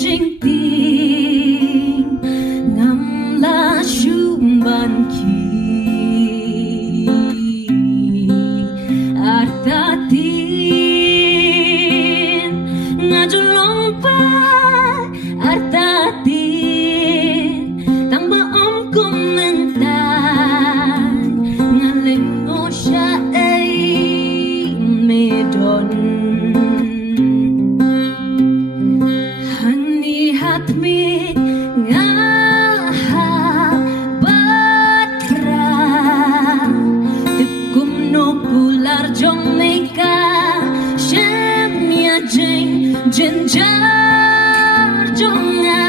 jing ting ngam la shum ban ki artatin ngajulong pa artatin tang baom komentar ngalengo siya ay medon hani hatmit nga batra tikum no pular jong meka shem ya jing jinjar jong nga